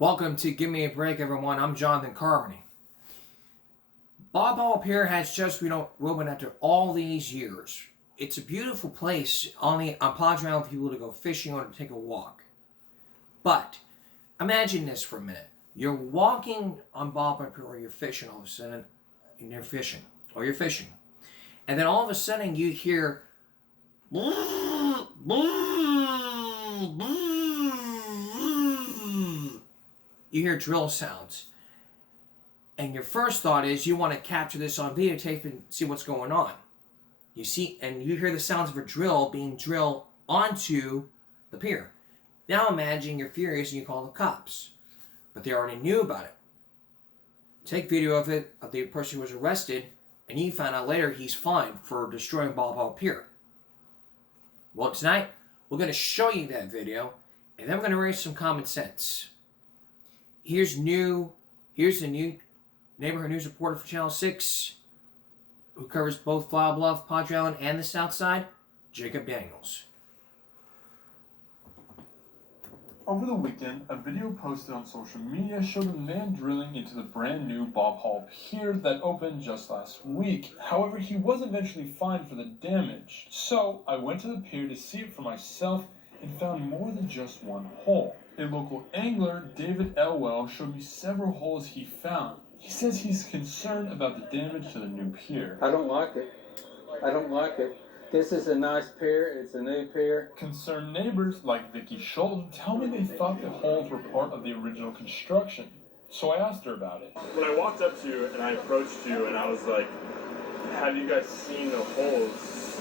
Welcome to Give Me a Break, everyone. I'm Jonathan Carmody. Bob Hall Pier has just opened after all these years. It's a beautiful place on Padre Island for people to go fishing or to take a walk. But imagine this for a minute. You're walking on Bob Hall Pier or you're fishing all of a sudden, and you're fishing. And then all of a sudden you hear you hear drill sounds. And your first thought is you want to capture this on videotape and see what's going on. You see, and you hear the sounds of a drill being drilled onto the pier. Now imagine you're furious and you call the cops. But they already knew about it. Take video of it, of the person who was arrested, and you find out later he's fined for destroying Bob Hall Pier. Well, tonight, we're going to show you that video, and then we're going to raise some common sense. Here's the new neighborhood news reporter for Channel 6, who covers both Flower Bluff, Padre Island, and the South Side, Jacob Daniels. Over the weekend, a video posted on social media showed a man drilling into the brand new Bob Hall Pier that opened just last week. However, he was eventually fined for the damage. So, I went to the pier to see it for myself and found more than just one hole. A local angler, David Elwell, showed me several holes he found. He says he's concerned about the damage to the new pier. I don't like it. This is a nice pier. It's a new pier. Concerned neighbors like Vicky Schulten tell me they thought the holes were part of the original construction. So I asked her about it. When I walked up to you and I approached you and I was like, have you guys seen the holes?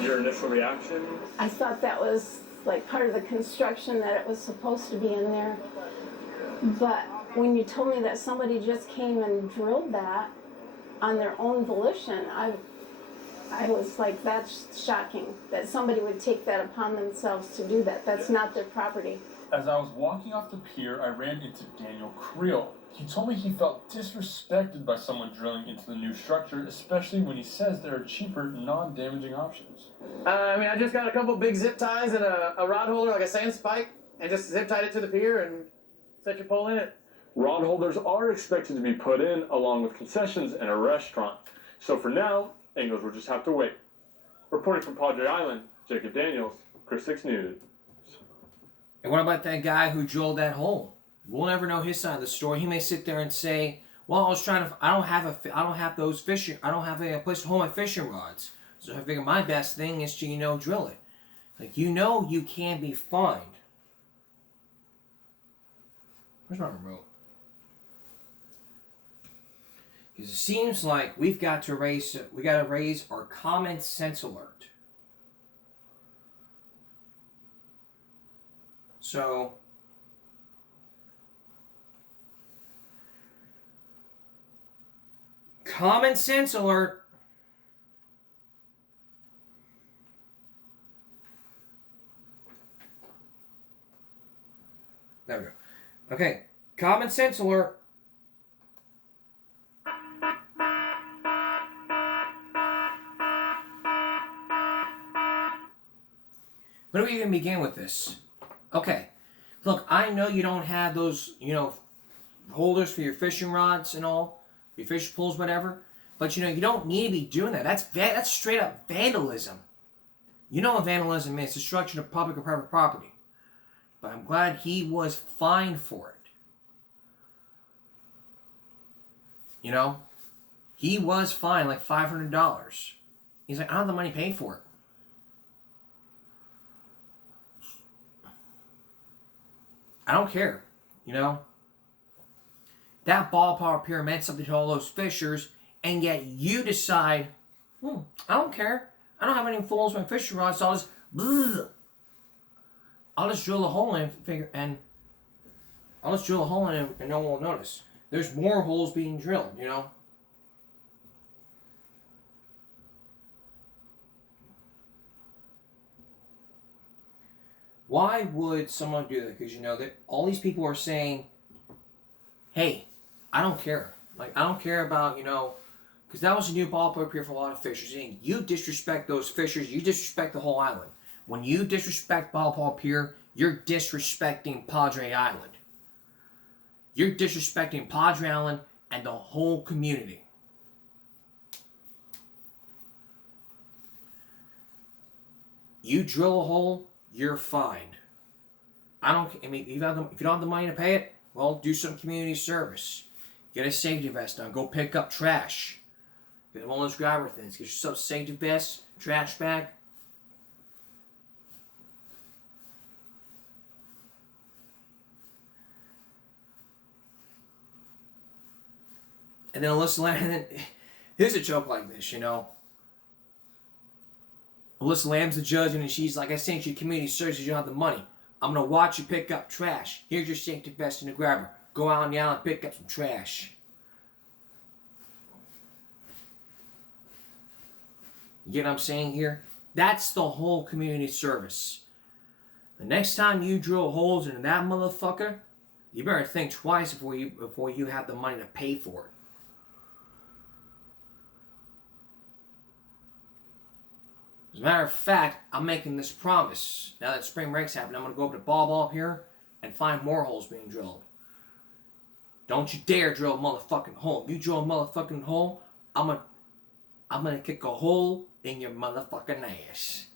Your initial reaction? I thought that was like part of the construction, that it was supposed to be in there. But when you told me that somebody just came and drilled that on their own volition, I was like, that's shocking that somebody would take that upon themselves to do that. That's not their property. As I was walking off the pier, I ran into Daniel Creel. He told me he felt disrespected by someone drilling into the new structure, especially when he says there are cheaper, non-damaging options. I just got a couple big zip ties and a rod holder, like a sand spike, and just zip tied it to the pier and set your pole in it. Rod holders are expected to be put in along with concessions and a restaurant. So for now, anglers will just have to wait. Reporting from Padre Island, Jacob Daniels, Chris 6 News. And what about that guy who drilled that hole? We'll never know his side of the story. He may sit there and say, "Well, I don't have a place to hold my fishing rods. So I figure my best thing is to, drill it." Like, you can be fined. Where's my remote? Because it seems like we got to raise our common sense alert. So, common sense alert. There we go. Okay, common sense alert. Where do we even begin with this? Okay, look, I know you don't have those, holders for your fishing rods and all, your fish pools, whatever. But you don't need to be doing that. That's straight up vandalism. You know what vandalism is? Destruction of public or private property. But I'm glad he was fined for it. He was fined like $500. He's like, I don't have the money paid for it. I don't care, That ballpark pier meant something to all those fishers, and yet you decide, I don't care. I don't have any holes in my fishing rod, so I'll just drill a hole in and no one will notice. There's more holes being drilled, Why would someone do that? Because that all these people are saying, "Hey, I don't care. I don't care about because that was a new ballpark pier for a lot of fishers. And you disrespect those fishers, you disrespect the whole island. When you disrespect ballpark pier, you're disrespecting Padre Island. You're disrespecting Padre Island and the whole community. You drill a hole, you're fined. I mean, if you don't have the money to pay it, well, do some community service. Get a safety vest on. Go pick up trash. Get one of those grabber things. Get yourself a safety vest, trash bag. And then Alyssa Lamb, and then here's a joke like this, you know. Alyssa Lamb's the judge, and she's like, I sent you community service, you don't have the money. I'm going to watch you pick up trash. Here's your safety vest and a grabber. Go out on the island and pick up some trash. You get what I'm saying here? That's the whole community service. The next time you drill holes into that motherfucker, you better think twice before you have the money to pay for it. As a matter of fact, I'm making this promise. Now that spring break's happening, I'm going to go up to Ball up here and find more holes being drilled. Don't you dare drill a motherfucking hole. If you drill a motherfucking hole, I'm gonna kick a hole in your motherfucking ass.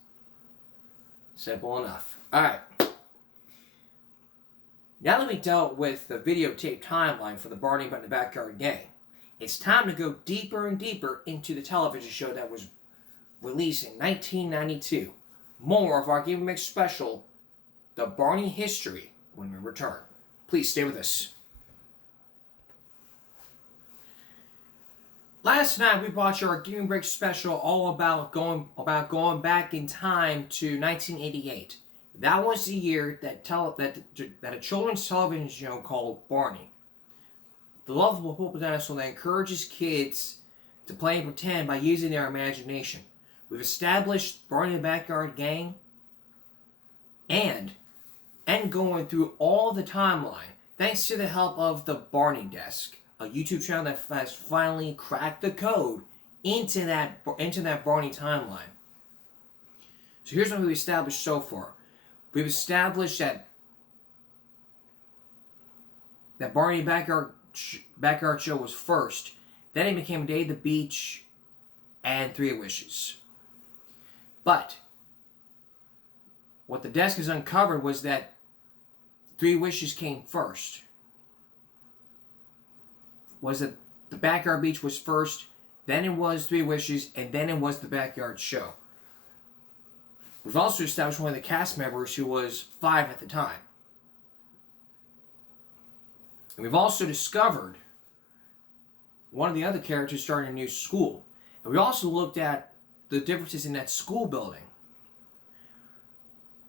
Simple enough. Alright. Now that we dealt with the videotape timeline for the Barney But in the Backyard Gang, it's time to go deeper and deeper into the television show that was released in 1992. More of our Game Mix special, The Barney History, when we return. Please stay with us. Last night we brought you our Game Break special all about going back in time to 1988. That was the year that a children's television show called Barney, the lovable puppet dinosaur that encourages kids to play and pretend by using their imagination. We've established Barney the Backyard Gang and going through all the timeline thanks to the help of the Barney Desk, a YouTube channel that has finally cracked the code into that Barney timeline. So here's what we've established so far. We've established that Barney Backyard Show was first. Then it became Day at the Beach and Three Wishes. But what the desk has uncovered was that Three Wishes came first. Was that the Backyard Beach was first, then it was Three Wishes, and then it was the Backyard Show. We've also established one of the cast members who was 5 at the time. And we've also discovered one of the other characters starting a new school. And we also looked at the differences in that school building.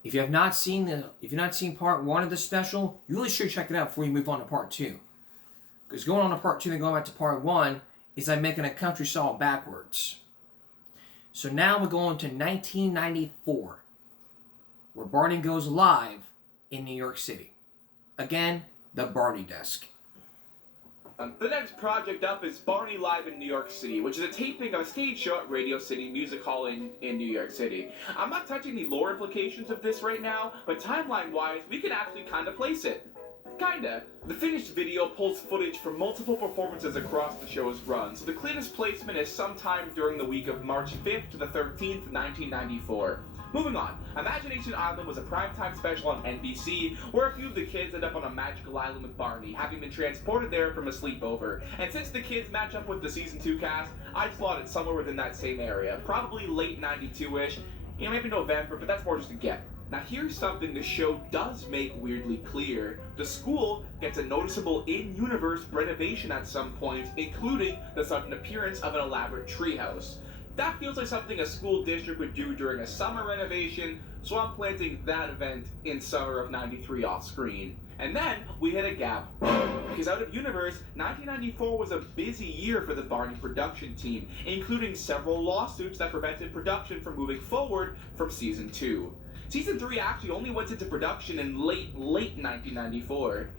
If you have not seen part 1 of the special, you really should check it out before you move on to part 2. Because going on to part 2 and going back to part 1 is like making a country song backwards. So now we're going to 1994, where Barney goes live in New York City. Again, the Barney Desk. The next project up is Barney Live in New York City, which is a taping of a stage show at Radio City Music Hall in New York City. I'm not touching the lore implications of this right now, but timeline-wise, we can actually kind of place it. Kinda. The finished video pulls footage from multiple performances across the show's run, so the cleanest placement is sometime during the week of March 5th to the 13th, 1994. Moving on, Imagination Island was a primetime special on NBC, where a few of the kids end up on a magical island with Barney, having been transported there from a sleepover. And since the kids match up with the Season 2 cast, I'd slot it somewhere within that same area, probably late 92-ish, maybe November, but that's more just a guess. Now here's something the show does make weirdly clear. The school gets a noticeable in-universe renovation at some point, including the sudden appearance of an elaborate treehouse. That feels like something a school district would do during a summer renovation, so I'm planting that event in summer of 93 off screen. And then we hit a gap. Because out of universe, 1994 was a busy year for the Barney production team, including several lawsuits that prevented production from moving forward from Season 2. Season 3 actually only went into production in late 1994.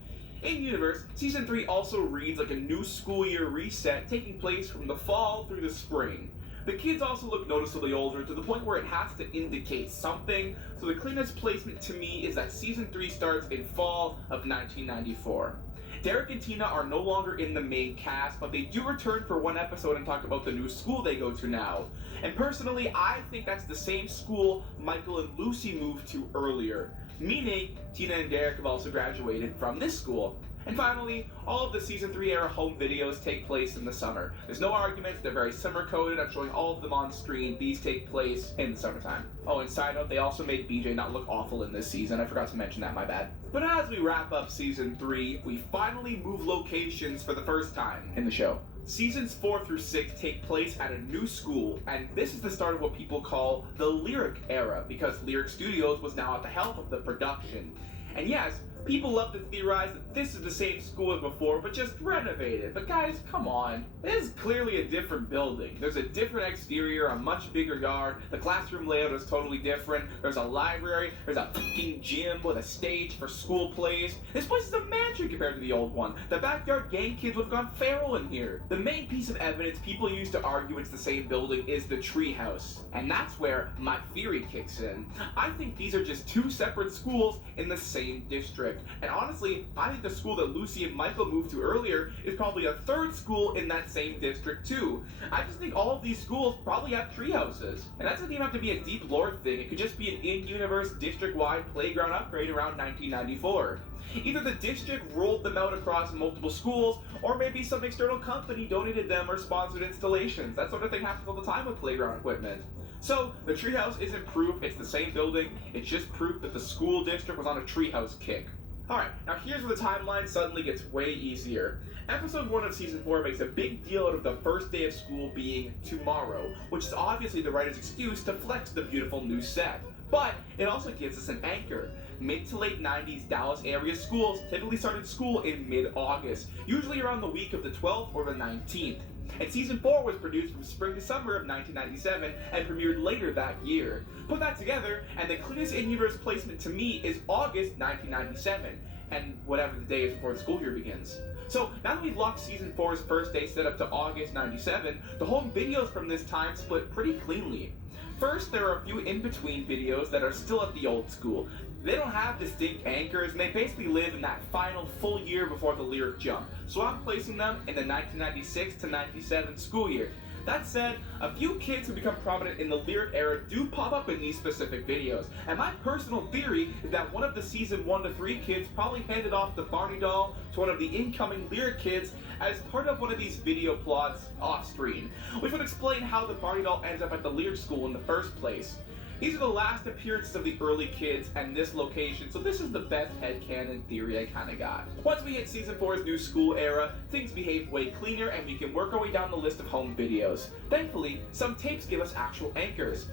In universe, Season 3 also reads like a new school year reset taking place from the fall through the spring. The kids also look noticeably older to the point where it has to indicate something, so the cleanest placement to me is that season 3 starts in fall of 1994. Derek and Tina are no longer in the main cast, but they do return for one episode and talk about the new school they go to now. And personally, I think that's the same school Michael and Lucy moved to earlier, meaning Tina and Derek have also graduated from this school. And finally, all of the season 3 era home videos take place in the summer. There's no arguments, they're very summer coded. I'm showing all of them on screen. These take place in the summertime. Oh, and side note, they also made BJ not look awful in this season. I forgot to mention that, my bad. But as we wrap up season 3, we finally move locations for the first time in the show. Seasons 4 through 6 take place at a new school, and this is the start of what people call the Lyric era, because Lyric Studios was now at the helm of the production. And yes, people love to theorize that this is the same school as before, but just renovated. But guys, come on. This is clearly a different building. There's a different exterior, a much bigger yard. The classroom layout is totally different. There's a library. There's a fucking gym with a stage for school plays. This place is a mansion compared to the old one. The backyard gang kids would have gone feral in here. The main piece of evidence people use to argue it's the same building is the treehouse. And that's where my theory kicks in. I think these are just two separate schools in the same district. And honestly, I think the school that Lucy and Michael moved to earlier is probably a third school in that same district too. I just think all of these schools probably have tree houses. And that doesn't even have to be a deep lore thing. It could just be an in-universe, district-wide playground upgrade around 1994. Either the district rolled them out across multiple schools, or maybe some external company donated them or sponsored installations. That sort of thing happens all the time with playground equipment. So, the treehouse isn't proof, it's the same building, it's just proof that the school district was on a treehouse kick. Alright, now here's where the timeline suddenly gets way easier. Episode 1 of Season 4 makes a big deal out of the first day of school being tomorrow, which is obviously the writer's excuse to flex the beautiful new set. But it also gives us an anchor. Mid to late 90s Dallas area schools typically started school in mid-August, usually around the week of the 12th or the 19th. And Season 4 was produced from spring to summer of 1997 and premiered later that year. Put that together, and the cleanest in-universe placement to me is August 1997, and whatever the day is before the school year begins. So, now that we've locked Season 4's first day set up to August 97, the home videos from this time split pretty cleanly. First, there are a few in-between videos that are still at the old school. They don't have distinct anchors, and they basically live in that final full year before the Lyric jump. So I'm placing them in the 1996 to 97 school year. That said, a few kids who become prominent in the Lyric era do pop up in these specific videos, and my personal theory is that one of the season 1 to 3 kids probably handed off the Barney doll to one of the incoming Lyric kids as part of one of these video plots off screen, which would explain how the Barney doll ends up at the Lyric school in the first place. These are the last appearances of the early kids and this location, so this is the best headcanon theory I kinda got. Once we hit Season 4's new school era, things behave way cleaner and we can work our way down the list of home videos. Thankfully, some tapes give us actual anchors.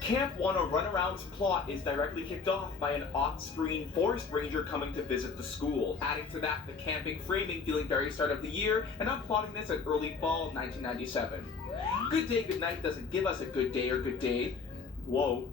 Camp Wanna Runaround's plot is directly kicked off by an off-screen forest ranger coming to visit the school. Adding to that, the camping framing feeling very start of the year, and I'm plotting this at early fall of 1997. Good Day Good Night doesn't give us a good day or good day. Whoa.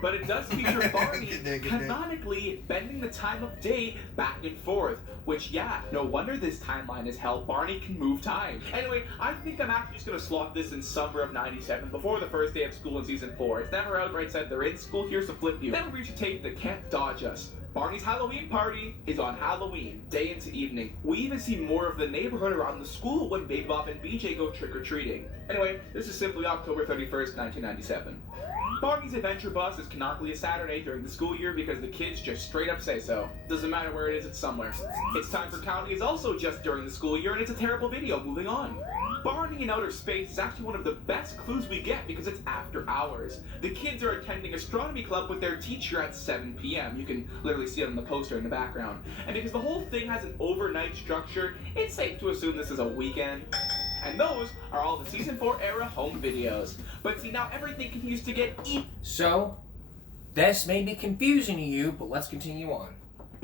But it does feature Barney canonically bending the time of day back and forth, which, yeah, no wonder this timeline is hell. Barney can move time. Anyway, I think I'm actually just gonna slot this in summer of 97 before the first day of school in Season 4. It's never outright said they're in school, here's a flip view. Then we reach a tape that can't dodge us. Barney's Halloween party is on Halloween, day into evening. We even see more of the neighborhood around the school when Baby Bob and BJ go trick-or-treating. Anyway, this is simply October 31st, 1997. Barney's adventure bus is canonically a Saturday during the school year because the kids just straight up say so. Doesn't matter where it is, it's somewhere. It's Time for County is also just during the school year, and it's a terrible video. Moving on. Barney in outer space is actually one of the best clues we get because it's after hours. The kids are attending astronomy club with their teacher at 7 p.m. You can literally see it on the poster in the background. And because the whole thing has an overnight structure, it's safe to assume this is a weekend. And those are all the Season 4 era home videos. But see, now everything continues to get So, this may be confusing to you, but let's continue on.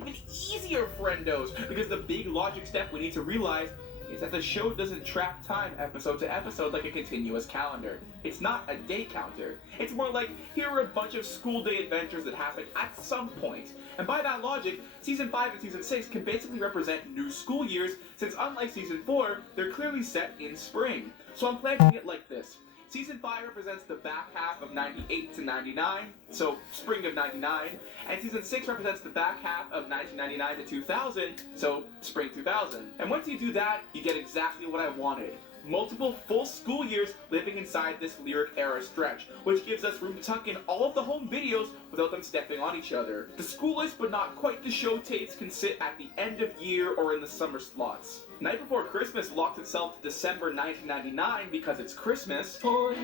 even easier, friendos, because the big logic step we need to realize is that the show doesn't track time episode to episode like a continuous calendar. It's not a day counter. It's more like, here are a bunch of school day adventures that happen at some point. And by that logic, Season 5 and Season 6 can basically represent new school years, since unlike Season 4, they're clearly set in spring. So I'm planning it like this. Season 5 represents the back half of 98 to 99, so spring of 99, and Season 6 represents the back half of 1999 to 2000, so spring 2000. And once you do that, you get exactly what I wanted. Multiple full school years living inside this lyric era stretch, which gives us room to tuck in all of the home videos without them stepping on each other. The school-ish but not quite the show tapes can sit at the end of year or in the summer slots. Night Before Christmas locks itself to December 1999 because it's Christmas,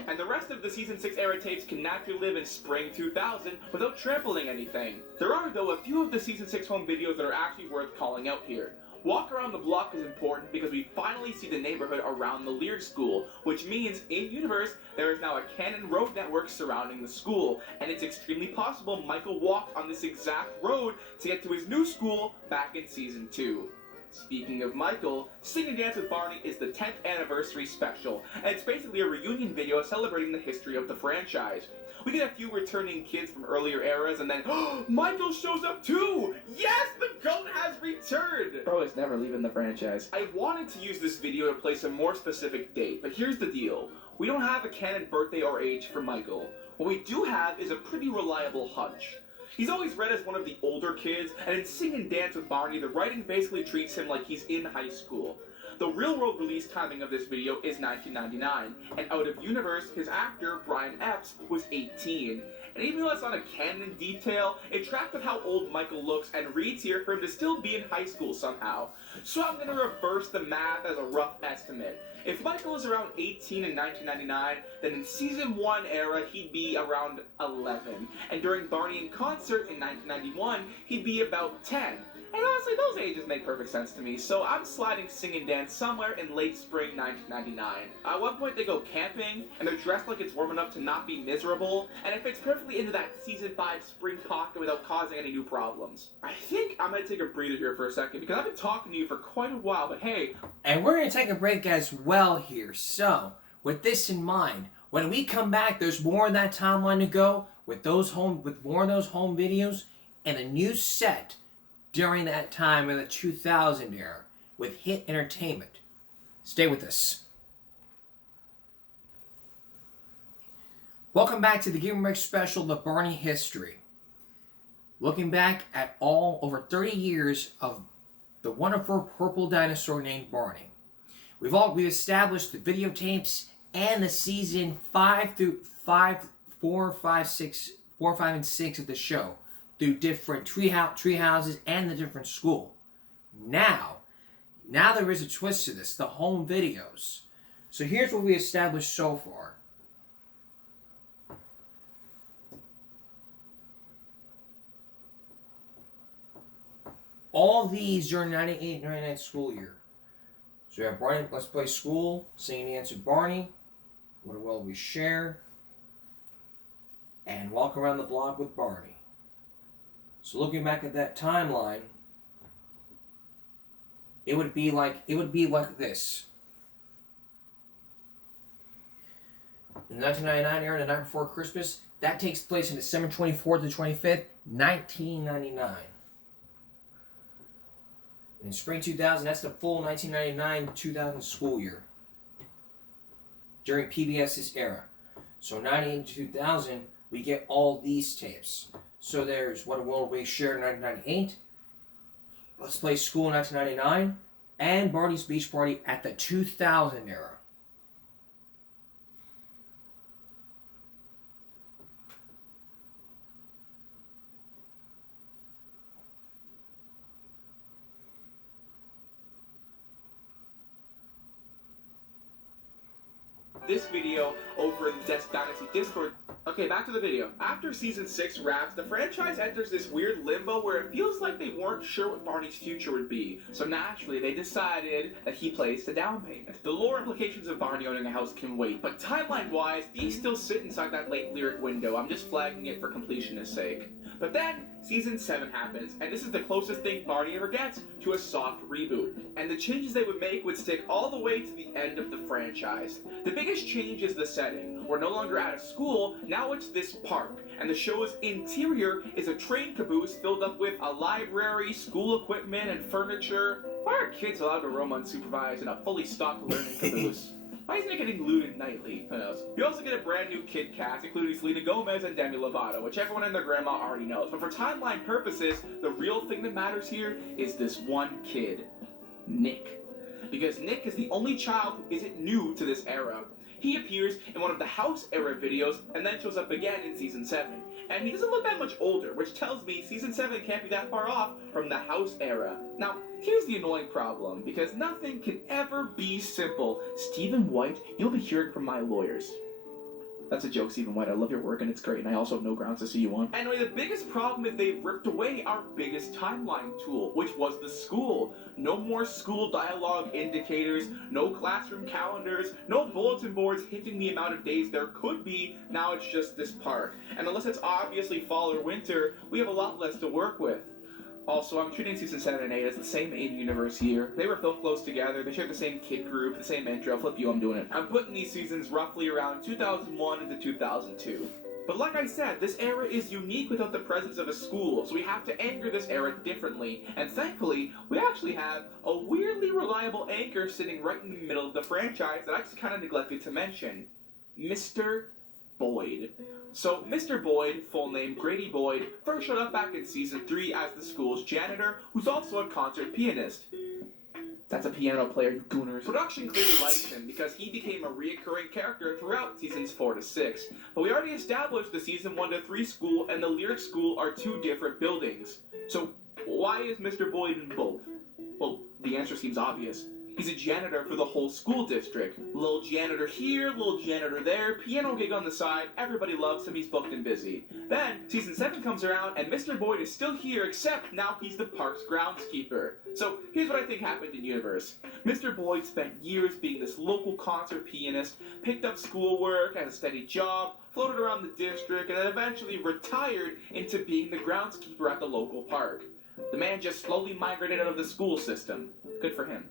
and the rest of the Season 6 era tapes can naturally live in spring 2000 without trampling anything. There are, though, a few of the Season 6 home videos that are actually worth calling out here. Walk Around the Block is important because we finally see the neighborhood around the Lyric School, which means, in-universe, there is now a canon road network surrounding the school, and it's extremely possible Michael walked on this exact road to get to his new school back in Season 2. Speaking of Michael, Sing and Dance with Barney is the 10th anniversary special, and it's basically a reunion video celebrating the history of the franchise. We get a few returning kids from earlier eras, and then, Michael shows up too! Yes, the GOAT has returned! Bro is never leaving the franchise. I wanted to use this video to place a more specific date, but here's the deal. We don't have a canon birthday or age for Michael. What we do have is a pretty reliable hunch. He's always read as one of the older kids, and in Sing and Dance with Barney, the writing basically treats him like he's in high school. The real-world release timing of this video is 1999, and out of universe, his actor, Brian Epps, was 18. And even though that's not a canon detail, it tracks with how old Michael looks and reads here for him to still be in high school somehow. So I'm going to reverse the math as a rough estimate. If Michael is around 18 in 1999, then in Season 1 era, he'd be around 11. And during Barney in Concert in 1991, he'd be about 10. And honestly, those ages make perfect sense to me, so I'm sliding Sing and Dance somewhere in late spring 1999. At one point they go camping, and they're dressed like it's warm enough to not be miserable, and it fits perfectly into that Season 5 spring pocket without causing any new problems. I think I'm gonna take a breather here for a second, because I've been talking to you for quite a while, but hey... And we're gonna take a break as well here, so, with this in mind, when we come back, there's more of that timeline to go, with more of those home videos, and a new set during that time in the 2000 era with Hit Entertainment. Stay with us. Welcome back to the Game Break special, The Barney History. Looking back at all over 30 years of the wonderful purple dinosaur named Barney. We've established the videotapes and the season 4, 5, and 6 of the show through different tree houses and the different school. Now there is a twist to this, the home videos. So here's what we established so far. All these during 98-99 school year. So we have Barney, Let's Play School, Sing and Dance with Barney, What Will We Share, and Walk Around the Block with Barney. So looking back at that timeline, it would be like this. In the 1999 era, The Night Before Christmas, that takes place in December 24th to 25th, 1999. In spring 2000, that's the full 1999-2000 school year during PBS's era. So 98 to 2000, we get all these tapes. So there's What a World We Share in 1998, Let's Play School in 1999, and Barney's Beach Party at the 2000 era. This video over in the Death Dynasty Discord. Okay, back to the video. After Season 6 wraps, the franchise enters this weird limbo where it feels like they weren't sure what Barney's future would be. So naturally, they decided that he placed a down payment. The lore implications of Barney owning a house can wait, but timeline-wise, these still sit inside that late lyric window. I'm just flagging it for completionist sake. But then, Season 7 happens, and this is the closest thing Barney ever gets to a soft reboot. And the changes they would make would stick all the way to the end of the franchise. The biggest change is the setting. We're no longer at a school, now it's this park. And the show's interior is a train caboose filled up with a library, school equipment, and furniture. Why are kids allowed to roam unsupervised in a fully stocked learning caboose? Why isn't it getting looted nightly? Who knows? You also get a brand new kid cast, including Selena Gomez and Demi Lovato, which everyone and their grandma already knows. But for timeline purposes, the real thing that matters here is this one kid, Nick. Because Nick is the only child who isn't new to this era. He appears in one of the House era videos and then shows up again in Season 7. And he doesn't look that much older, which tells me Season 7 can't be that far off from the House era. Now, here's the annoying problem, because nothing can ever be simple. Stephen White, you'll be hearing from my lawyers. That's a joke, Stephen White. I love your work and it's great, and I also have no grounds to see you on. Anyway, the biggest problem is they've ripped away our biggest timeline tool, which was the school. No more school dialogue indicators, no classroom calendars, no bulletin boards hinting the amount of days there could be. Now it's just this park. And unless it's obviously fall or winter, we have a lot less to work with. Also, I'm treating Season 7 and 8 as the same in-universe year. They were filmed close together, they share the same kid group, the same intro. Flip you, I'm doing it. I'm putting these seasons roughly around 2001 into 2002. But like I said, this era is unique without the presence of a school, so we have to anchor this era differently. And thankfully, we actually have a weirdly reliable anchor sitting right in the middle of the franchise that I just kind of neglected to mention. Mr. Boyd. So, Mr. Boyd, full name Grady Boyd, first showed up back in Season 3 as the school's janitor, who's also a concert pianist. That's a piano player, you gooners. Production clearly liked him because he became a reoccurring character throughout Seasons 4 to 6. But we already established the Season 1 to 3 school and the lyric school are two different buildings. So, why is Mr. Boyd in both? Well, the answer seems obvious. He's a janitor for the whole school district. Little janitor here, little janitor there, piano gig on the side, everybody loves him, he's booked and busy. Then, Season 7 comes around, and Mr. Boyd is still here, except now he's the park's groundskeeper. So, here's what I think happened in universe. Mr. Boyd spent years being this local concert pianist, picked up schoolwork, had a steady job, floated around the district, and then eventually retired into being the groundskeeper at the local park. The man just slowly migrated out of the school system. Good for him.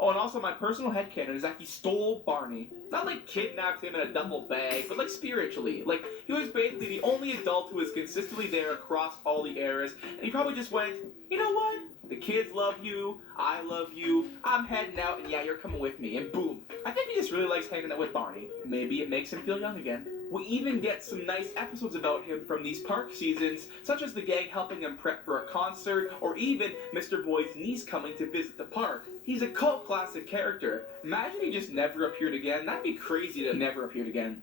Oh, and also my personal headcanon is that he stole Barney. Not like kidnapped him in a duffel bag, but like spiritually. Like, he was basically the only adult who was consistently there across all the eras, and he probably just went, you know what? The kids love you, I love you, I'm heading out, and yeah, you're coming with me, and boom. I think he just really likes hanging out with Barney. Maybe it makes him feel young again. We even get some nice episodes about him from these park seasons, such as the gang helping him prep for a concert, or even Mr. Boyd's niece coming to visit the park. He's a cult classic character. Imagine he just never appeared again. That'd be crazy to never appeared again.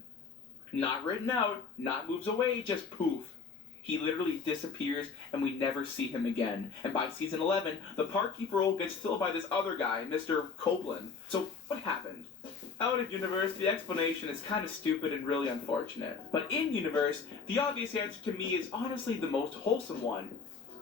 Not written out, not moves away, just poof. He literally disappears and we never see him again. And by Season 11, the park keeper role gets filled by this other guy, Mr. Copeland. So what happened? Out of universe, the explanation is kind of stupid and really unfortunate. But in universe, the obvious answer to me is honestly the most wholesome one.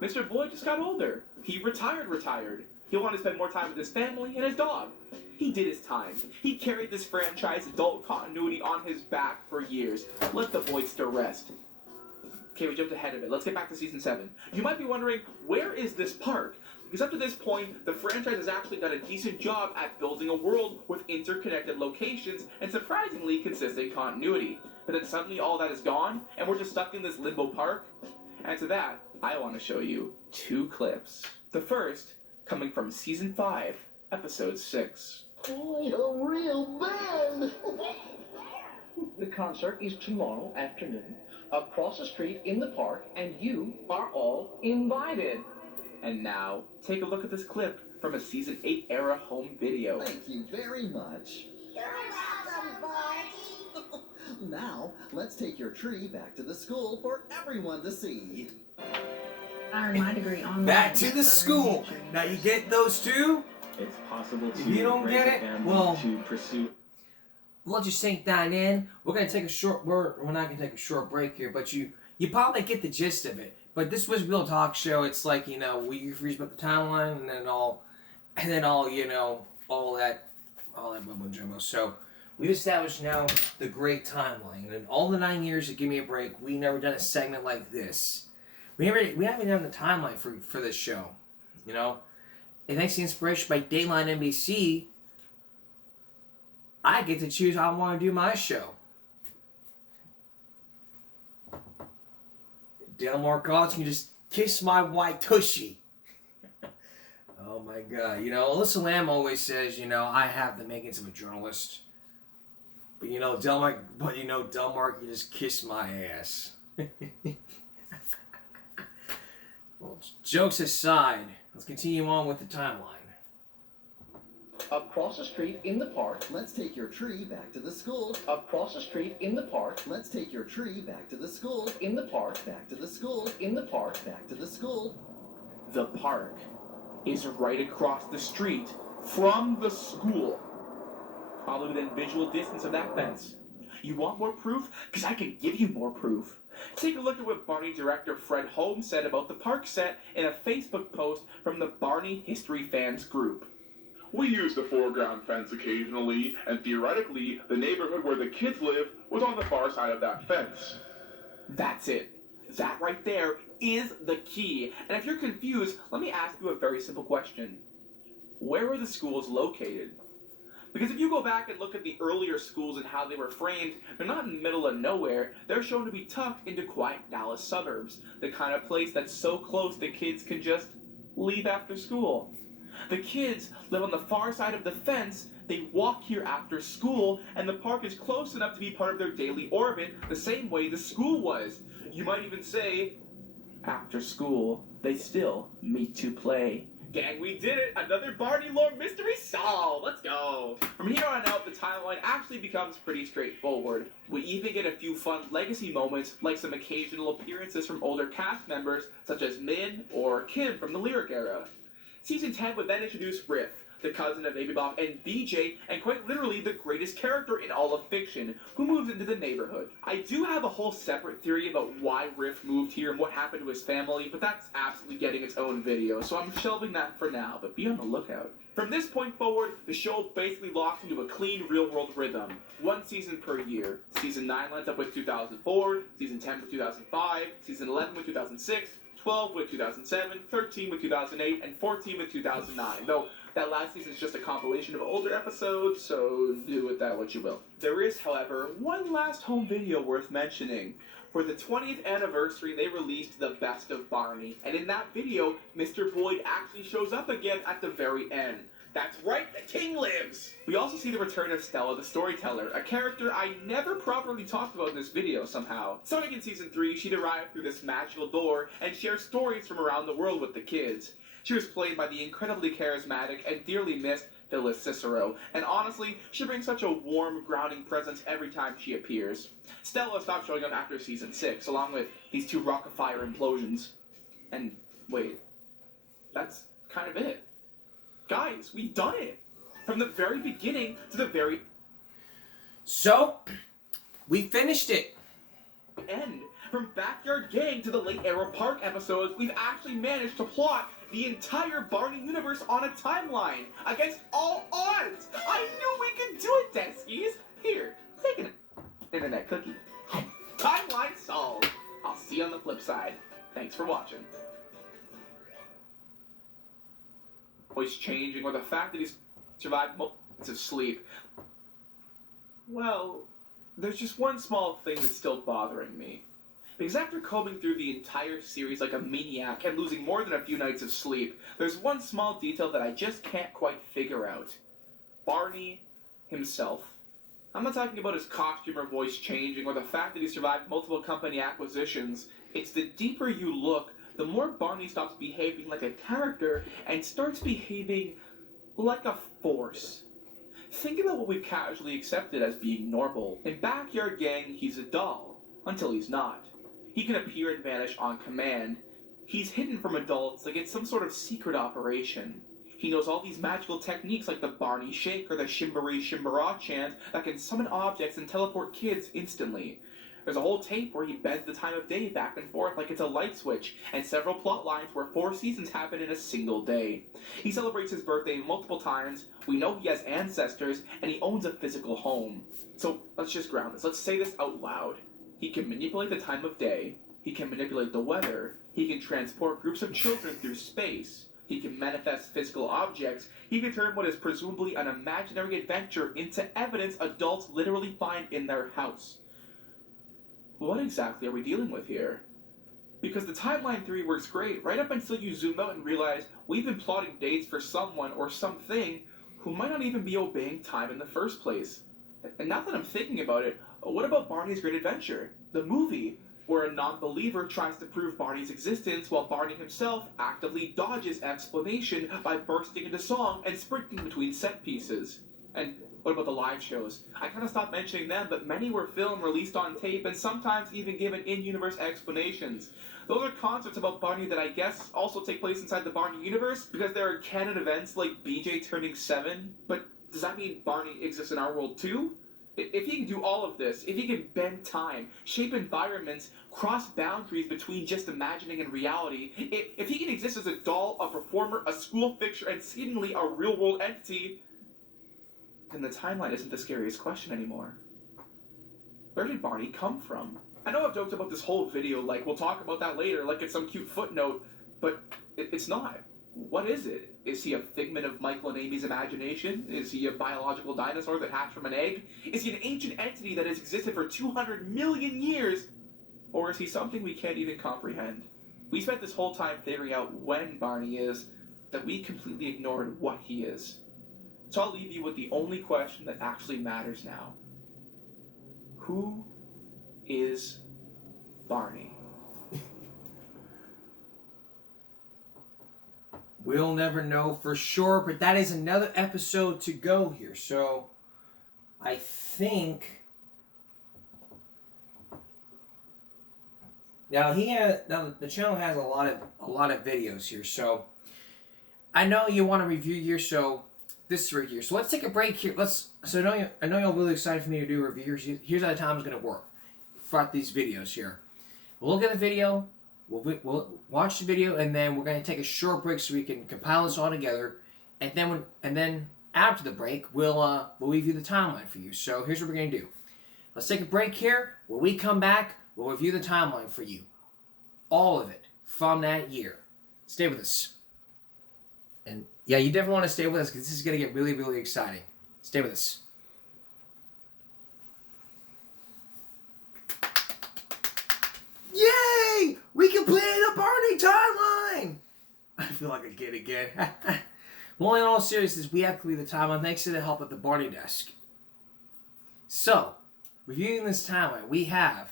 Mr. Boyd just got older. He retired. He'll want to spend more time with his family and his dog. He did his time. He carried this franchise adult continuity on his back for years. Let the Boyds to rest. Okay, we jumped ahead of it. Let's get back to Season 7. You might be wondering, where is this park? Because up to this point, the franchise has actually done a decent job at building a world with interconnected locations and surprisingly consistent continuity. But then suddenly all that is gone, and we're just stuck in this limbo park? And to that, I want to show you two clips. The first, coming from Season 5, Episode 6. Quite a real band! The concert is tomorrow afternoon, across the street in the park, and you are all invited. And now, take a look at this clip from a Season 8 era home video. Thank you very much. You're welcome, Barney. Now, let's take your tree back to the school for everyone to see. I earned my degree on Back to the school. Now you get those two? It's possible to If you don't get it, well, to pursue. Let's just sink that in. We're gonna take a short. We're not gonna take a short break here, but you probably get the gist of it. But this was Real Talk Show. It's like, you know, we freeze about the timeline and then all you know, all that mumbo jumbo. So we've established now the great timeline. And in all the 9 years of Give Me a Break, we never done a segment like this. We haven't done the timeline for this show. You know, and thanks to the inspiration by Dateline NBC, I get to choose how I want to do my show. Delmore Gods can just kiss my white tushy. Oh my God. You know, Alyssa Lamb always says, you know, I have the makings of a journalist. But Delmark, you just kissed my ass. Well, jokes aside, let's continue on with the timeline. Across the street in the park. Let's take your tree back to the school. Across the street in the park. Let's take your tree back to the school. In the park. Back to the school. In the park. Back to the school. The park is right across the street from the school. Probably within visual distance of that fence. You want more proof? Because I can give you more proof. Take a look at what Barney director Fred Holmes said about the park set in a Facebook post from the Barney History Fans group. We use the foreground fence occasionally, and theoretically, the neighborhood where the kids live was on the far side of that fence. That's it. That right there is the key. And if you're confused, let me ask you a very simple question. Where are the schools located? Because if you go back and look at the earlier schools and how they were framed, they're not in the middle of nowhere. They're shown to be tucked into quiet Dallas suburbs. The kind of place that's so close the kids can just leave after school. The kids live on the far side of the fence, they walk here after school, and the park is close enough to be part of their daily orbit the same way the school was. You might even say, after school, they still meet to play. Gang, we did it! Another Barney lore mystery solved! Let's go! From here on out, the timeline actually becomes pretty straightforward. We even get a few fun legacy moments, like some occasional appearances from older cast members, such as Min or Kim from the Lyric era. Season 10 would then introduce Riff, the cousin of Baby Bob and BJ, and quite literally the greatest character in all of fiction, who moves into the neighborhood. I do have a whole separate theory about why Riff moved here and what happened to his family, but that's absolutely getting its own video, so I'm shelving that for now, but be on the lookout. From this point forward, the show basically locks into a clean real-world rhythm. One season per year. Season 9 lines up with 2004, Season 10 with 2005, Season 11 with 2006, 12 with 2007, 13 with 2008, and 14 with 2009. Though that last season is just a compilation of older episodes, so do with that what you will. There is, however, one last home video worth mentioning. For the 20th anniversary, they released The Best of Barney, and in that video, Mr. Boyd actually shows up again at the very end. That's right, the king lives! We also see the return of Stella the Storyteller, a character I never properly talked about in this video somehow. Starting in Season 3, she'd arrive through this magical door and share stories from around the world with the kids. She was played by the incredibly charismatic and dearly missed Phyllis Cicero, and honestly, she brings such a warm, grounding presence every time she appears. Stella stopped showing up after Season 6, along with these two Rock of Fire implosions. And wait, that's kind of it. Guys, we've done it! From the very beginning to the very... So, we finished it! End. From Backyard Gang to the late Arrow Park episodes, we've actually managed to plot the entire Barney universe on a timeline, against all odds! I knew we could do it, Deskies! Here, take an internet cookie. Timeline solved! I'll see you on the flip side. Thanks for watching. Voice changing, or the fact that he's survived months of sleep. Well, there's just one small thing that's still bothering me. Because after combing through the entire series like a maniac and losing more than a few nights of sleep, there's one small detail that I just can't quite figure out. Barney himself. I'm not talking about his costume or voice changing or the fact that he survived multiple company acquisitions. It's the deeper you look, the more Barney stops behaving like a character and starts behaving like a force. Think about what we've casually accepted as being normal. In Backyard Gang, he's a doll, until he's not. He can appear and vanish on command. He's hidden from adults like it's some sort of secret operation. He knows all these magical techniques like the Barney Shake or the Shimbaree Shimbara chant that can summon objects and teleport kids instantly. There's a whole tape where he bends the time of day back and forth like it's a light switch, and several plot lines where 4 seasons happen in a single day. He celebrates his birthday multiple times, we know he has ancestors, and he owns a physical home. So let's just ground this, let's say this out loud. He can manipulate the time of day, he can manipulate the weather, he can transport groups of children through space, he can manifest physical objects, he can turn what is presumably an imaginary adventure into evidence adults literally find in their house. What exactly are we dealing with here? Because the timeline theory works great, right up until you zoom out and realize we've been plotting dates for someone or something who might not even be obeying time in the first place. And now that I'm thinking about it, what about Barney's Great Adventure, the movie, where a non-believer tries to prove Barney's existence while Barney himself actively dodges explanation by bursting into song and sprinting between set pieces? And what about the live shows? I kind of stopped mentioning them, but many were filmed, released on tape, and sometimes even given in-universe explanations. Those are concerts about Barney that I guess also take place inside the Barney universe, because there are canon events like BJ turning 7, but does that mean Barney exists in our world too? If he can do all of this, if he can bend time, shape environments, cross boundaries between just imagining and reality, if he can exist as a doll, a performer, a school fixture, and seemingly a real-world entity, then the timeline isn't the scariest question anymore. Where did Barney come from? I know I've joked about this whole video like we'll talk about that later, like it's some cute footnote, but it's not. What is it? Is he a figment of Michael and Amy's imagination? Is he a biological dinosaur that hatched from an egg? Is he an ancient entity that has existed for 200 million years? Or is he something we can't even comprehend? We spent this whole time figuring out when Barney is, that we completely ignored what he is. So I'll leave you with the only question that actually matters now. Who is Barney? We'll never know for sure, but that is another episode to go here. So I think now the channel has a lot of videos here. So I know you want to review here, so this is right here. So let's take a break here. I know you're really excited for me to do reviews. Here's how the time is going to work throughout these videos here. We'll look at the video. We'll watch the video, and then we're going to take a short break so we can compile this all together. And then after the break, we'll review the timeline for you. So here's what we're going to do. Let's take a break here. When we come back, we'll review the timeline for you. All of it from that year. Stay with us. And yeah, you definitely want to stay with us because this is going to get really, really exciting. Stay with us. Yay! We completed the Barney timeline! I feel like a kid again. Well, in all seriousness, we have completed the timeline thanks to the help of the Barney desk. So, reviewing this timeline, we have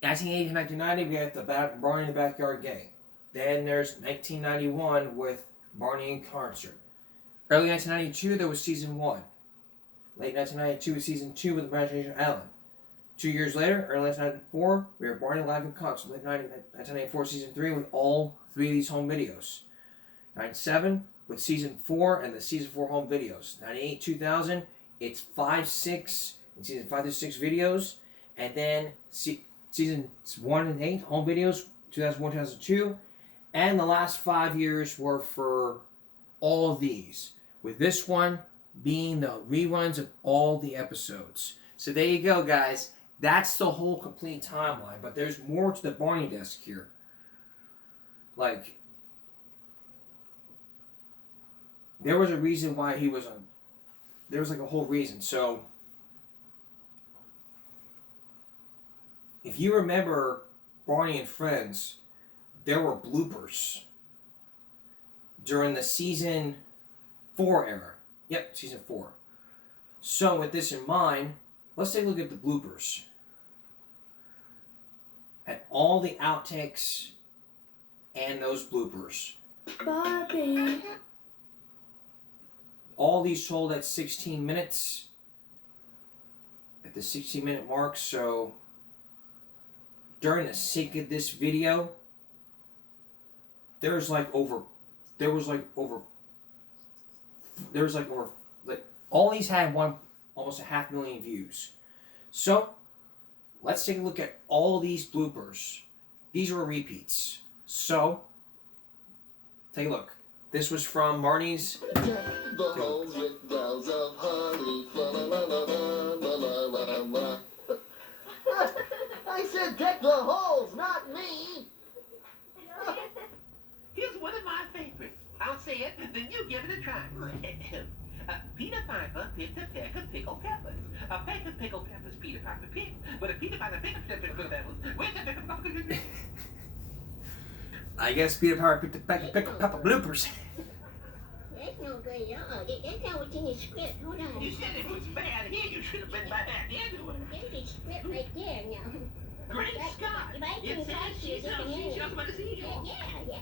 1980 to 1990, we have the Barney in the Backyard Gang. Then there's 1991 with Barney in Concert. Early 1992, there was Season 1. Late 1992 was Season 2 with Imagination Island. 2 years later, early 1994, we have Barney live in concert. Late 1994, Season 3 with all 3 of these home videos. 97 with Season 4 and the Season 4 home videos. 98, 2000, it's 5, 6, and Season 5 to 6 videos. And then Seasons 1 and 8 home videos, 2001, 2002. And the last 5 years were for all of these. With this one being the reruns of all the episodes. So there you go, guys. That's the whole complete timeline, but there's more to the Barney desk here. Like, there was a reason why he was on. There was like a whole reason. So, if you remember Barney and Friends, there were bloopers during the Season 4 era. Yep, Season 4. So, with this in mind, let's take a look at the bloopers. At all the outtakes and those bloopers. Bobby. All these told at 16 minutes. At the 16-minute mark, so during the sake of this video, there was like over all these had almost 500,000 views. So let's take a look at all these bloopers. These were repeats. So take a look. This was from Barney's. The homes with bells of honey. La la la la la la la la. I said deck the holes, not me. Here's one of my favorites. I'll say it, then you give it a try. Peter Piper picked a peck of pickled peppers. A peck of pickled peppers Peter Piper picked. But if Peter Piper picked a pickled peppers, where's the pickled? I guess Peter Piper picked a peck of pickled pepper bloopers. That's no good. wait, that's not what's in the script. Hold on. You said it was bad here. You should have been bad anyway. There's a script right there now. Great Scott! If I can It says catch you, she's you out. can She's hear just about to see you. Yeah.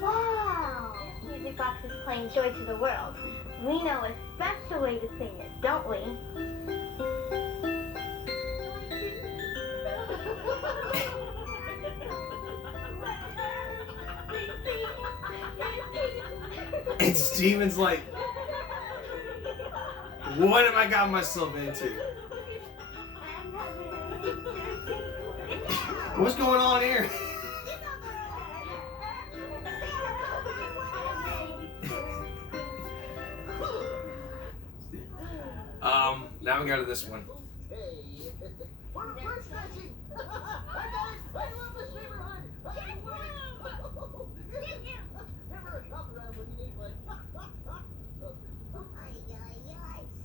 Wow! Music Box is playing Joy to the World. We know a special way to sing it, don't we? And Steven's like, what have I got myself into? What's going on here? Now we go to this one. We're stretching. I got it. I love this neighborhood. Never a cop around when you need one.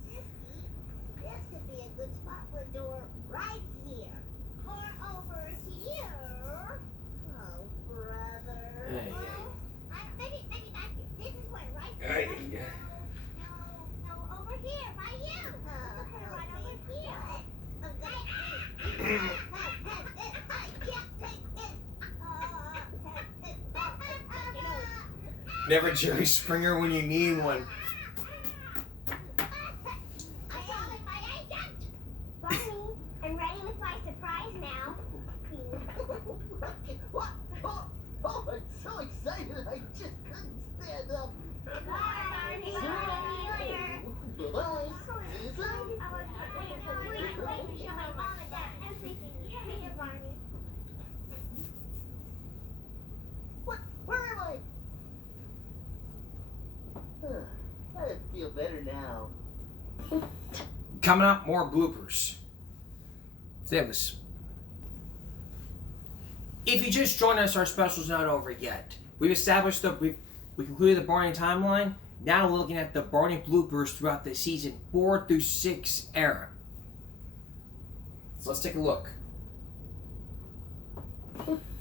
Sissy, this could be a good spot for a door right here. Or over here. Oh, brother. Hey. Maybe back here. This is where, right? Hey. No, over here, by you. Right over here. Never Jerry Springer when you need one. Barney, I'm ready with my surprise now. What? Oh, I'm so excited. I just couldn't stand up. Bye, Barney. See you later. Bye-bye. Susan? Wait, show my mom and dad everything. Here, Barney. What? Where am I? I feel better now. Coming up, more bloopers. That was. If you just joined us, our special's not over yet. We've established we concluded the Barney timeline. Now we're looking at the Barney bloopers throughout the season 4 through 6 era. So let's take a look.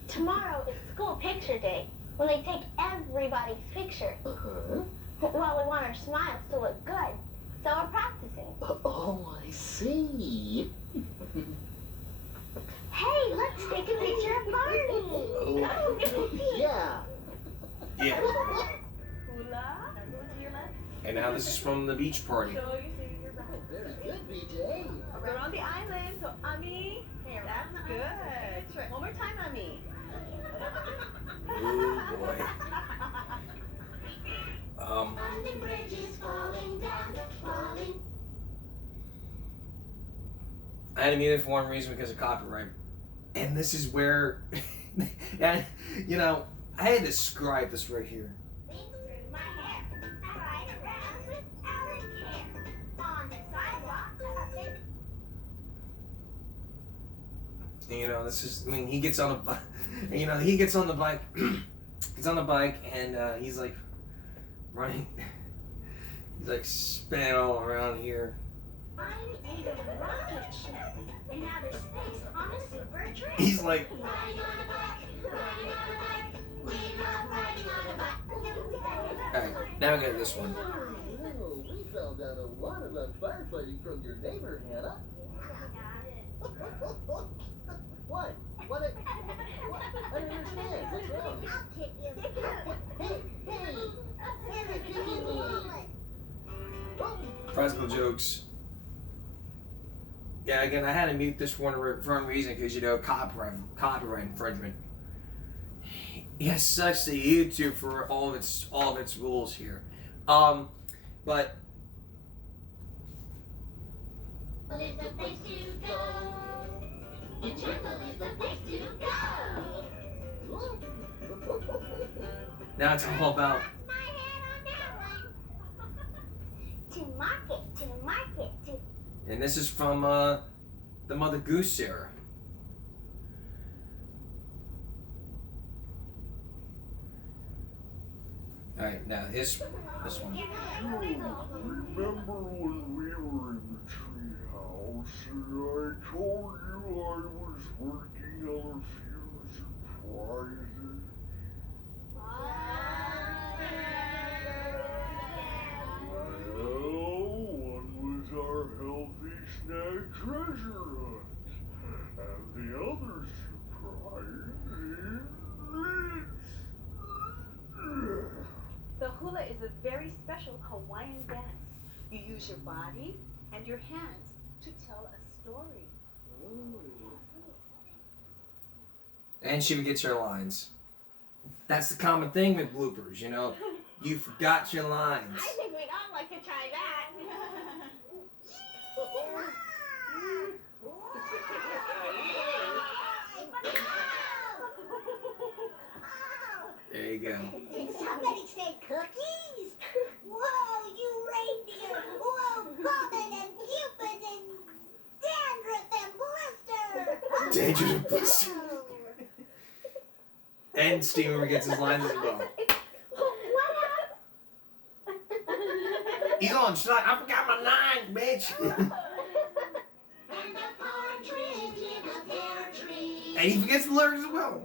Tomorrow is school picture day, when they take everybody's picture. Uh-huh. Well, we want our smiles to look good, so we're practicing. Oh, I see. Hey, let's take a picture of Barney. Yeah. Yeah. And now this is from the beach party. Very good, BJ. Around the island, so Ami. That's good. One more time, Ami. Oh boy. I had to mute it for one reason, because of copyright. And this is where, and you know, I had to describe this right here. You know, this is, I mean, he gets on a bike, you know, he gets on the bike, gets on the bike, and he's like running, he's like spinning all around here. He's like, alright, now we got this one. Oh, we found out a lot about firefighting from your neighbor, Hannah. What? What? I don't understand. What's wrong? I'll kick you. Hey! You're kicking me. Practical jokes. Yeah, again, I had to mute this one for one reason, because, you know, copyright infringement. It sucks to YouTube for all of its rules here. But Is the place to go. Your jungle is the place to go. now it's all about. My head on that one. To market, to. And this is from the Mother Goose era. All right, now this one. Remember when we were in the treehouse and I told you I was working on a few surprises? treasure hunt. And the other surprise is this. The hula is a very special Hawaiian dance. You use your body and your hands to tell a story. And she forgets her lines. That's the common thing with bloopers, you know. You forgot your lines. I think we'd all like to try that. There you go. Did somebody say cookies? Whoa, you reindeer! Whoa, Comet and Cupid and Dandruff and Blister! Dangerous and Blister. And Steven gets his lines as well. He's on shot. I forgot my lines, bitch. And he forgets the lyrics as well.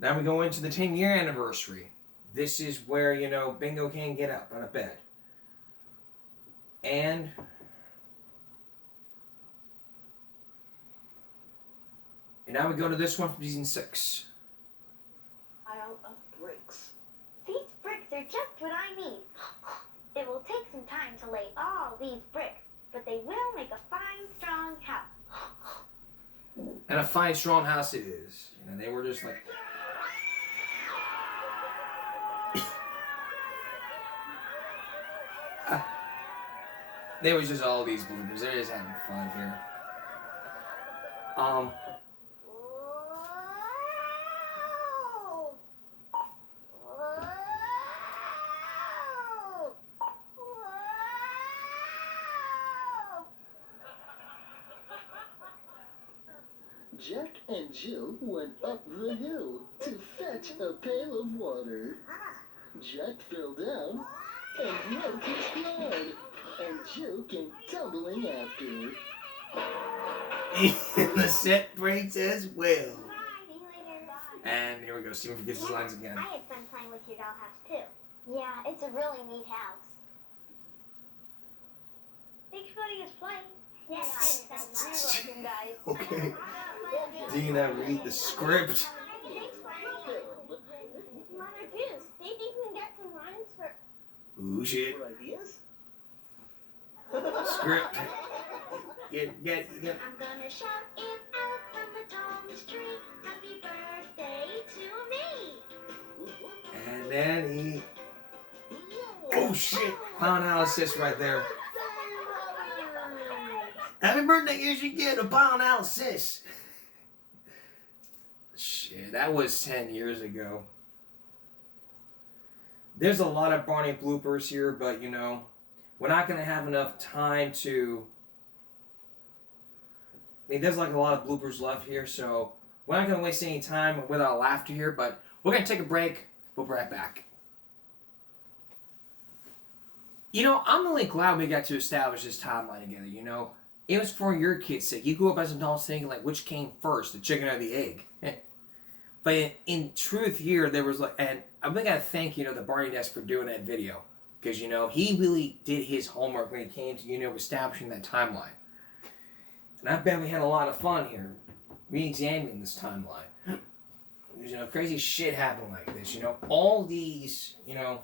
Now we go into the 10-year anniversary. This is where, you know, Bingo can't get up out of bed. And now we go to this one from season 6. Pile of bricks. These bricks are just what I need. It will take some time to lay all these bricks, but they will make a fine, strong house. And a fine, strong house it is. You know, they were just like... There was just all these bloopers. They're just having fun here. Jack and Jill went up the hill to fetch a pail of water. Jack fell down and broke his blood, and Jill came tumbling after. The set breaks as well. And here we go. Steven forgets his lines again. I had fun playing with your dollhouse too. Yeah, it's a really neat house. Thanks for letting us play. Yes, you're welcome, guys. Okay. Dina, read the script. Mother Goose, they think we can get some lines for... Ooh, shit. Ideas? Script. Get. I'm gonna shout it out from the tallest tree. Happy birthday to me. And then he... Oh, shit. Pound analysis right there. Happy birthday, you should get a pound analysis. Shit, that was 10 years ago. There's a lot of Barney bloopers here, but you know, we're not going to have enough time to... I mean, there's like a lot of bloopers left here, so we're not going to waste any time without laughter here, but we're going to take a break. We'll be right back. You know, I'm really glad we got to establish this timeline together, you know. It was for your kids' sake. You grew up as adults thinking, like, which came first, the chicken or the egg? But in truth here, there was, like, and I'm going to thank, you know, the Barney Desk for doing that video. Because, you know, he really did his homework when it came to, you know, establishing that timeline. And I bet we had a lot of fun here, re-examining this timeline. Because, you know, crazy shit happened like this. You know, all these, you know...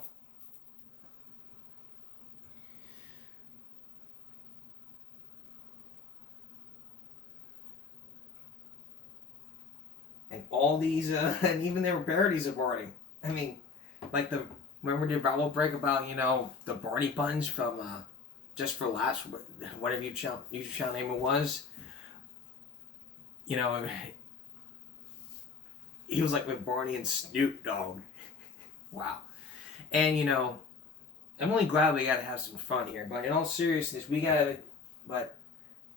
And all these, and even there were parodies of Barney. I mean, like remember the Bible break about, you know, the Barney Buns from, Just for Laughs, whatever YouTube channel name it was. You know, he was like with Barney and Snoop Dogg. Wow. And, you know, I'm really glad we got to have some fun here. But in all seriousness, but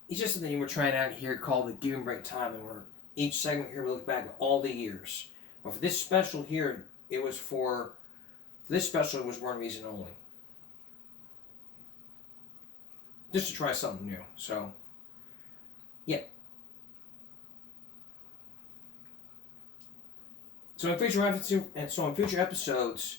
it's just something we're trying out here called the Give and Break Time, and each segment here we look back at all the years. But for this special here, it was for this special it was one reason only. Just to try something new. So, yeah. So in future episodes,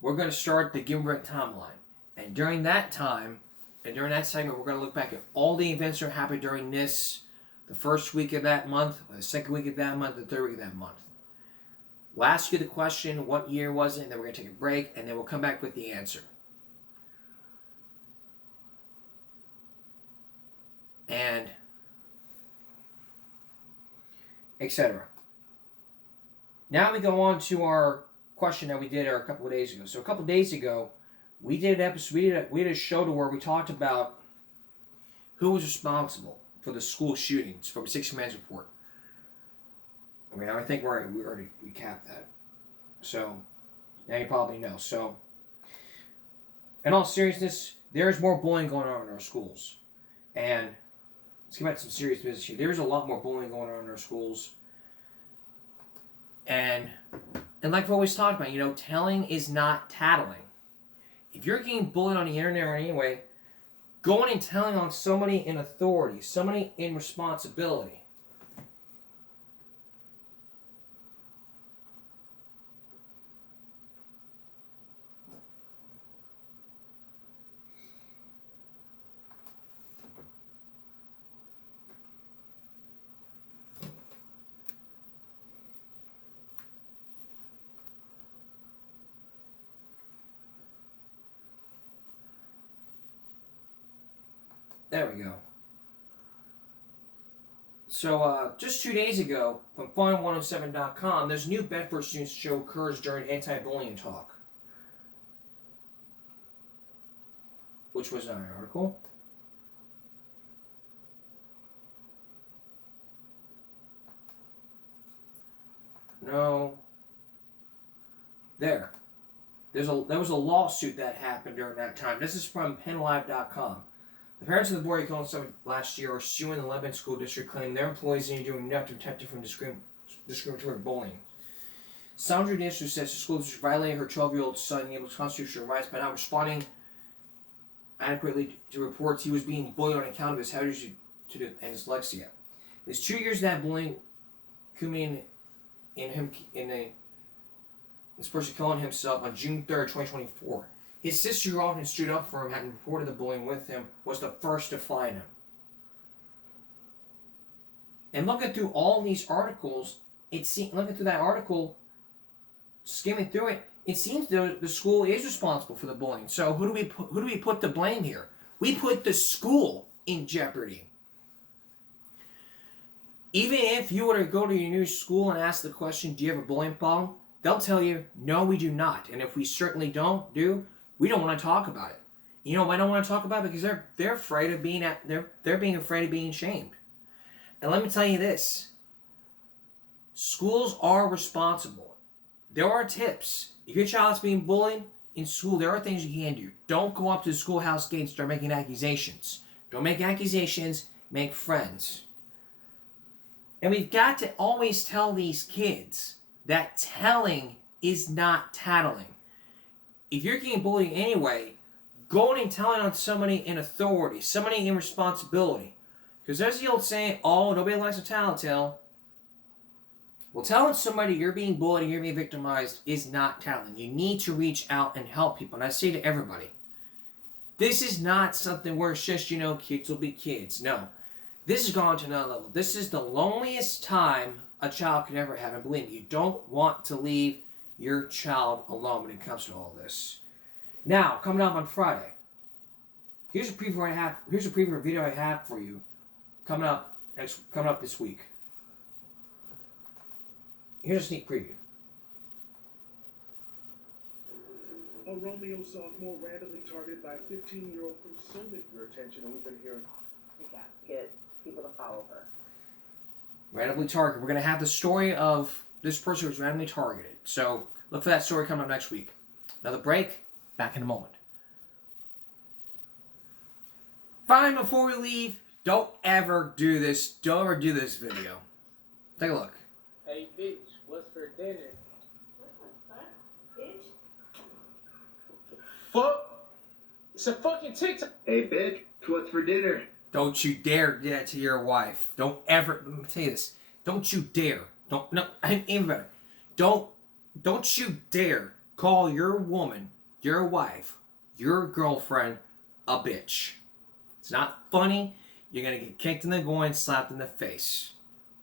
we're going to start the Give Break timeline. And during that time, and during that segment, we're going to look back at all the events that happened during the first week of that month, or the second week of that month, the third week of that month. We'll ask you the question, what year was it, and then we're going to take a break, and then we'll come back with the answer. And etc. Now we go on to our question that we did a couple of days ago. So a couple of days ago, we did an episode. We did a show to where we talked about who was responsible for the school shootings from a 60 Minutes report. I mean, I think we already recapped that. So now you probably know. So in all seriousness, there's more bullying going on in our schools, and let's get back to some serious business here. There's a lot more bullying going on in our schools. And like we always talked about, telling is not tattling. If you're getting bullied on the internet or anyway, going and telling on somebody in authority, somebody in responsibility. There we go. So, just 2 days ago, from Fun107.com, there's a new Bedford students show occurs during anti-bullying talk. Which was an article. No. There was a lawsuit that happened during that time. This is from PennLive.com. The parents of the boy who killed himself last year are suing the Lebanon School District, claiming their employees are doing enough to protect them from discriminatory bullying. Sandra District says the school district violated her 12-year-old son's constitutional rights by not responding adequately to reports he was being bullied on account of his heritage and his dyslexia. It was 2 years of that bullying, culminating in this person killing himself on June 3rd, 2024. His sister, who often stood up for him, having reported the bullying with him, was the first to find him. And looking through all these articles, looking through that article, skimming through it, it seems the school is responsible for the bullying. So who do we put the blame here? We put the school in jeopardy. Even if you were to go to your new school and ask the question, do you have a bullying problem? They'll tell you, no, we do not. And if we certainly we don't want to talk about it. You know why I don't want to talk about it? Because they're afraid of they're being afraid of being shamed. And let me tell you this. Schools are responsible. There are tips. If your child's being bullied in school, there are things you can do. Don't go up to the schoolhouse gate and start making accusations. Don't make accusations, make friends. And we've got to always tell these kids that telling is not tattling. If you're getting bullied anyway, going and telling on somebody in authority, somebody in responsibility. Because there's the old saying, oh, nobody likes a tattletale. Well, telling somebody you're being bullied and you're being victimized is not tattling. You need to reach out and help people. And I say to everybody, this is not something where it's just, kids will be kids. No. This has gone to another level. This is the loneliest time a child could ever have. And believe me, you don't want to leave your child alone when it comes to all this. Now, coming up on Friday, here's a preview video I have for you coming up this week. Here's a sneak preview. A Romeo sophomore randomly targeted by a 15-year-old from so many your attention, and we've been hearing. We got to get people to follow her. Randomly targeted. We're going to have the story of this person who was randomly targeted. So look for that story coming up next week. Another break. Back in a moment. Fine, before we leave, don't ever do this. Don't ever do this video. Take a look. Hey, bitch, what's for dinner? Fuck. It's a fucking TikTok. Hey, bitch, what's for dinner? Don't you dare do that to your wife. Don't ever, let me tell you this. Don't you dare. Even better. Don't you dare call your woman, your wife, your girlfriend a bitch. It's not funny. You're going to get kicked in the groin, slapped in the face.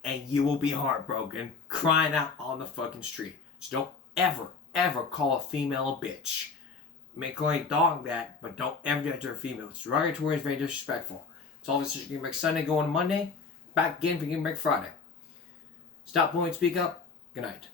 And you will be heartbroken, crying out on the fucking street. So don't ever call a female a bitch. You may call a dog that, but don't ever do that to a female. It's derogatory, it's very disrespectful. It's all this is Game Break Sunday, going to Monday. Back again for Game Break Friday. Stop bullying, speak up. Good night.